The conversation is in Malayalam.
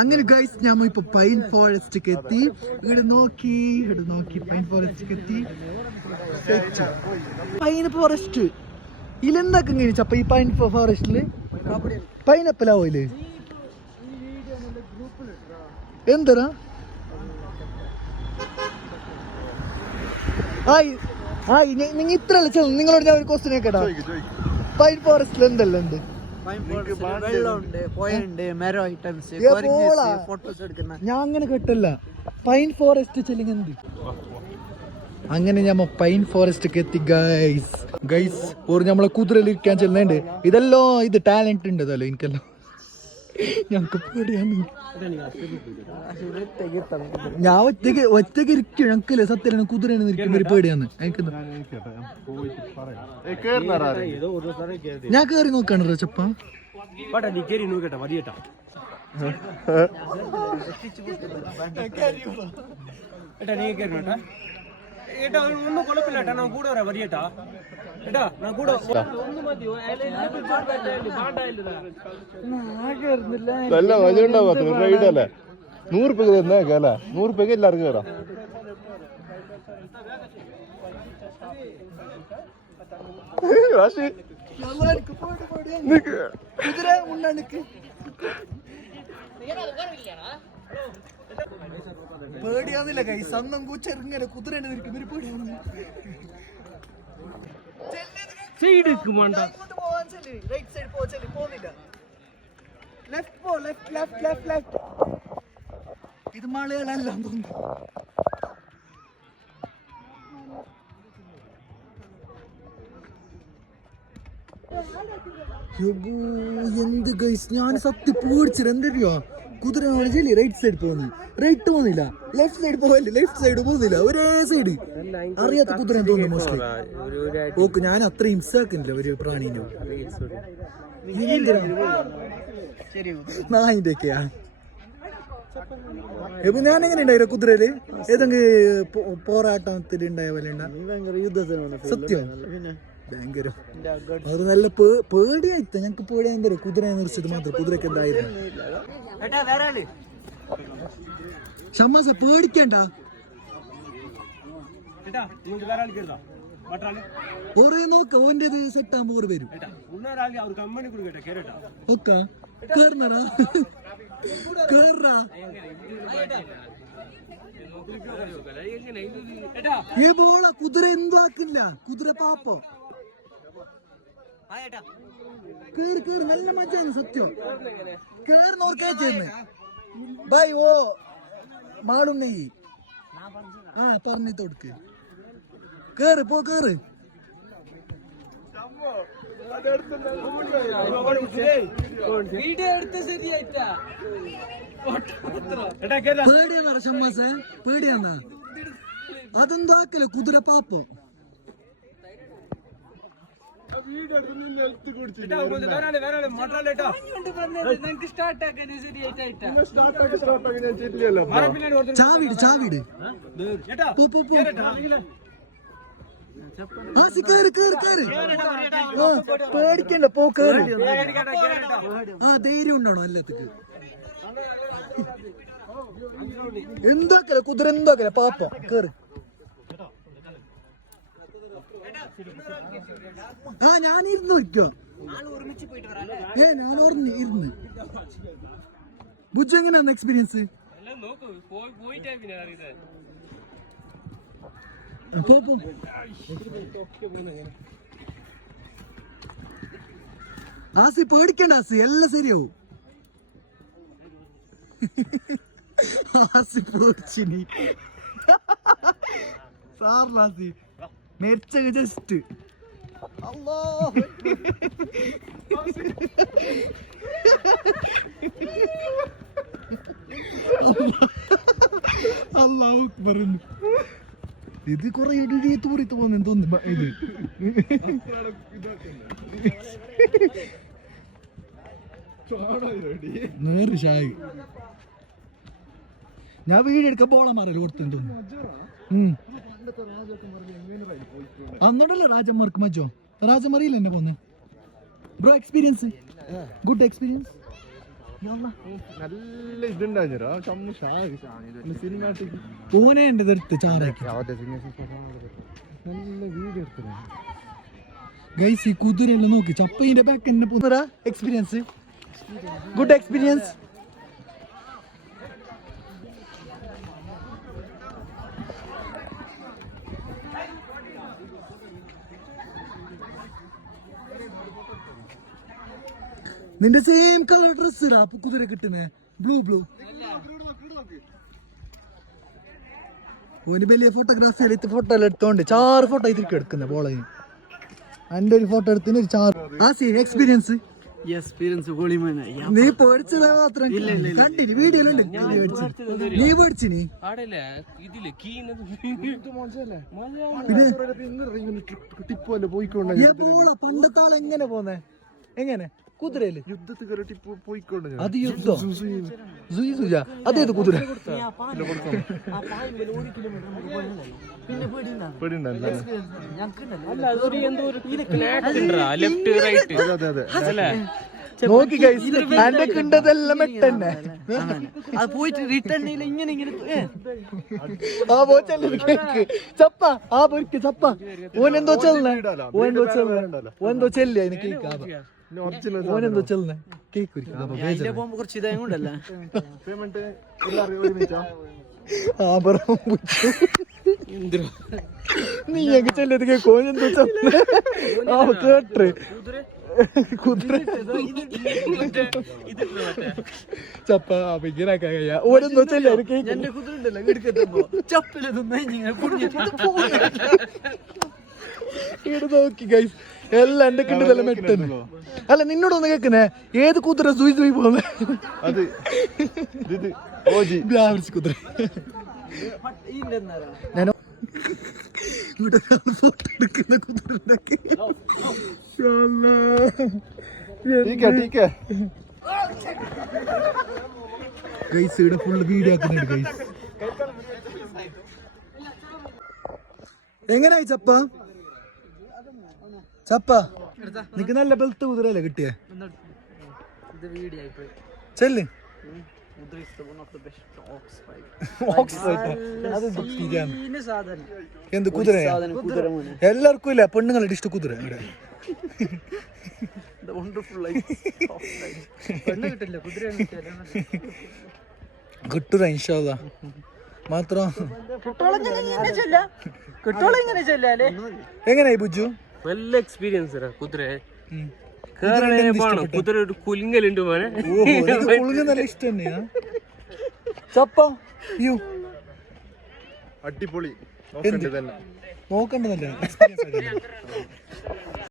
അങ്ങനെ ഗൈസ് ഞാൻ ഇപ്പൊ പൈൻ ഫോറസ്റ്റ് എത്തി. ഇവിടെ നോക്കി പൈൻ ഫോറസ്റ്റ് എത്തി. പൈൻ ഫോറസ്റ്റ് ഇതിലെന്തൊക്കെ ഇങ്ങനെ ചപ്പ ഈ പൈൻ ഫോറസ്റ്റില് പൈനാപ്പിൾ ആവോയില് എന്തരാ നിങ്ങൾ ഇത്ര നിങ്ങളോട് ഞാൻ ഒരു ക്വസ്റ്റ്യൻ കേട്ടാ പൈൻ ഫോറസ്റ്റിൽ എന്തെല്ലാം ഉണ്ട്? ഞാൻ അങ്ങനെ കേട്ടല്ല പൈൻ ഫോറസ്റ്റ് ചെല്ലിങ്ങുണ്ട്. അങ്ങനെ ഞമ്മ പൈൻ ഫോറസ്റ്റ് എത്തി ഗൈസ് ഒരു നമ്മളെ കുതിരയിൽ ഇരിക്കാൻ ചെല്ലുന്നുണ്ട്. ഇതെല്ലോ ഇത് ടാലന്റ് ഉണ്ട് അതല്ലോ എനിക്കല്ലോ. ഞങ്ങക്ക് പേടിയാണ്. ഞാൻ ഒറ്റക്ക് ഇരിക്കും. ഞങ്ങക്കല്ലേ സത്യം കുതിരയാണ് ഇരിക്കുമ്പോ പേടിയാന്ന്. ഞാൻ കേറി നോക്കാണ് ചപ്പ. ഒന്നും കുഴപ്പമില്ല ഞാൻ കൂടെ വരാം വരിയേട്ടാ ഏട്ടാ ഞാൻ കൂടെ നല്ല മജ ഉണ്ടാവും. റൈഡല്ലേ 100 രൂപ തന്നെ കേല 100 രൂപ എല്ലാവർക്കും കയറാം. പേടിയാന്നില്ല ഗൈസ്. അന്നും ചെറുങ്ങനെ കുതിരേണ്ട നിൽക്കുന്ന പേടിയാന്ന്. ഇത് മലയാളല്ല തോന്നുന്നു. എന്ത് ഗൈസ് ഞാൻ സത്യം പേടിച്ചത് എന്തറിയോ? കുതിര കാണിച്ചില്ലേ റൈറ്റ് സൈഡ് പോകുന്നു. റൈറ്റ് പോകുന്നില്ല, ലെഫ്റ്റ് സൈഡ് പോകല്ലേ, ലെഫ്റ്റ് സൈഡ് പോകുന്നില്ല, ഒരേ സൈഡ്. അറിയാത്ത കുതിര തോന്നുന്നു മോസ്റ്റ്ലി. ഓക്കെ ഞാൻ അത്ര ഹിംസാക്കുന്നില്ല ഒരു പ്രാണീനെ. നായിന്റെ ഒക്കെയാ. ഇപ്പൊ ഞാൻ എങ്ങനെ ഉണ്ടായിരുന്നു കുതിരയില്? ഏതെങ്കിലും പോരാട്ടത്തിൽ ഉണ്ടായ പോലെ സത്യം ഭയങ്കര. അത് നല്ല പേടിയായിത്ത. ഞങ്ങക്ക് പേടിയാ കുതിരയെ നിർച്ചത് മാത്രം. കുതിരക്ക് എന്തായിരുന്നു ഷമ്മാസ പേടിക്കണ്ട. ഓരോ നോക്ക ഓൻ്റെ സെറ്റ് ആകുമ്പോ ഓര് വരും. കേറണ കുതിര എന്തോ ആക്കില്ല. കുതിര പാപ്പോ കേറി കേറി നല്ല മജാണ് സത്യം. കേറുന്നോർ കേച്ചെന്ന് ബൈ ഓ മാടും നെയ്യ് പറഞ്ഞു തൊടുക്ക്. കേറ് പോ കേറ്. പേടിയാന്നാ ഷമ്മാസേ? പേടിയാന്നാ? അതെന്തോ ആക്കല കുതിര പാപ്പം. ചാവിട് പേടിക്കണ്ട പോ കേറ്. ധൈര്യം ഉണ്ടാണോ എല്ലാത്തിക്ക്? എന്താക്കല കുതിര എന്താക്കല പാപ്പം. കേറ്. ഞാൻ ഇരുന്ന് നോക്കിയോ? ഞാൻ ഓർന്ന് ഇരുന്ന്. ബുജ്ജു എങ്ങനെയാന്ന് എക്സ്പീരിയൻസ്? ആസി പേടിക്കണ്ട ആസി, എല്ലാം ശരിയാവും. ആസി പേടിച്ചിനി സാറിനാസി മെരിച്ച ജസ്റ്റ്. അല്ലാഹു അക്ബർ. ഇത് കൊറേ ഇടി തൂറിത്ത് പോന്നു തോന്നുന്നു. ഇത് നേര് ഷായി. ഞാൻ വീഡിയോ എടുക്കാൻ ബോളം മാറല് കൊടുത്തു തോന്നുന്നു. അന്നോട്ടല്ല രാജന്മാർക്ക് മജോ. രാജന്മാരില്ല എന്നെ പോന്ന് ബ്രോ. Experience good experience. നല്ല ഇതുണ്ടായിരുന്നോ സിനിമാറ്റിക് ഓനെ എന്റെ എടുത്ത് ചാറാക്കി നല്ല വീഡിയോ എടുത്തത് ഗൈസ് ഈ കുതിരയെല്ലാം നോക്കി ചപ്പയിന്റെ ബാക്ക് തന്നെ പോകുന്നതാ എക്സ്പീരിയൻസ് ഗുഡ് എക്സ്പീരിയൻസ് നിന്റെ സെയിം കളർ ഡ്രസ് ഇടാ കുതിര കിട്ടുന്നേ ബ്ലൂ ഓന് വലിയ ഫോട്ടോഗ്രാഫി ഫോട്ടോ എല്ലാം എടുത്തോണ്ട് 4 ഫോട്ടോ ഇതിരിക്കും എടുക്കുന്നത് പോളെ എന്റെ ഒരു ഫോട്ടോ എടുത്തിന് 4 എക്സ്പീരിയൻസ് നീ പേടിച്ചതാ മാത്രം കണ്ടിന് വീഡിയോയിലുണ്ട് നീ പേടിച്ചിനി പണ്ടത്തെ ആൾ എങ്ങനെ പോന്നെ എങ്ങനെ കുതിരയില് യുദ്ധത്തിൽ ടിപ്പ് പോയിക്കൊണ്ട് അത് യുദ്ധം അതേത് കുതിര നോക്കി എന്റെ കിണ്ടതെല്ലാം മെട്ടന്നെ അത് പോയിട്ട് റിട്ടേൺ ഇങ്ങനെ ആ പോച്ചല്ലേ കേക്ക് ചപ്പ ആ പൊരിക്ക് ചപ്പ ഓനെന്തോ ചെല്ലണേ ഓനെന്തോ ചെല്ലിയ അതിന് കേക്ക് ഓനെന്തോ ചെല്ലണേ കേക്ക് പോകുമ്പോ കുറച്ച് ഇതായത് കൊണ്ടല്ല പേയ്മെന്റ് എല്ലാവരും ഒരുമിച്ചാ നീ എങ്ങനെ ചെല്ലത് കേക്ക് ഓനെന്തോ ചെല്ലണേ ആ കേട്ടേ കുതിര ചപ്പ ഇങ്ങനാക്കാൻ കഴിയാ ഓരോന്നോ ചെല്ലേ എന്റെ കുതിര ഉണ്ടല്ലോ എടുക്കത്തുമ്പോ ചപ്പിലതൊന്നും ഇവിടെ നോക്കി ഗൈസ് എല്ലാം എന്റെ കിണ്ടതെല്ലാം മെട്ടുന്നു അല്ല നിന്നോടൊന്ന് കേക്കുന്നേ ഏത് കുതിര സൂയി പോന്നെ അത് ഇത് കുതിര ഞാനോ ഇവിടെ ഫോട്ടോ എടുക്കുന്ന കുതിര ഗൈസ് ഇവിടെ ഫുള്ള് വീഡിയോ ആക്കുന്നുണ്ട് ഗൈസ് എങ്ങനായി ചപ്പ നിനക്ക് നല്ല ബെൽത്ത് കുതിരയല്ലേ കിട്ടിയേ ചെല്ല് എന്ത് കുതിര എല്ലാവർക്കും ഇല്ല പെണ്ണുങ്ങളുടെ ഇഷ്ട കുതിര ഇവിടെ കിട്ടുക ഇൻഷാല്ലാ മാത്രം എങ്ങനെയായി ബുജു നല്ല എക്സ്പീരിയൻസ് കുതിര കുതിര ഒരു കുലുങ്ങലുണ്ട് മോനെ നല്ല ഇഷ്ടം തന്നെയാ ചപ്പ യു അടിപൊളി നോക്കണ്ടതല്ലേ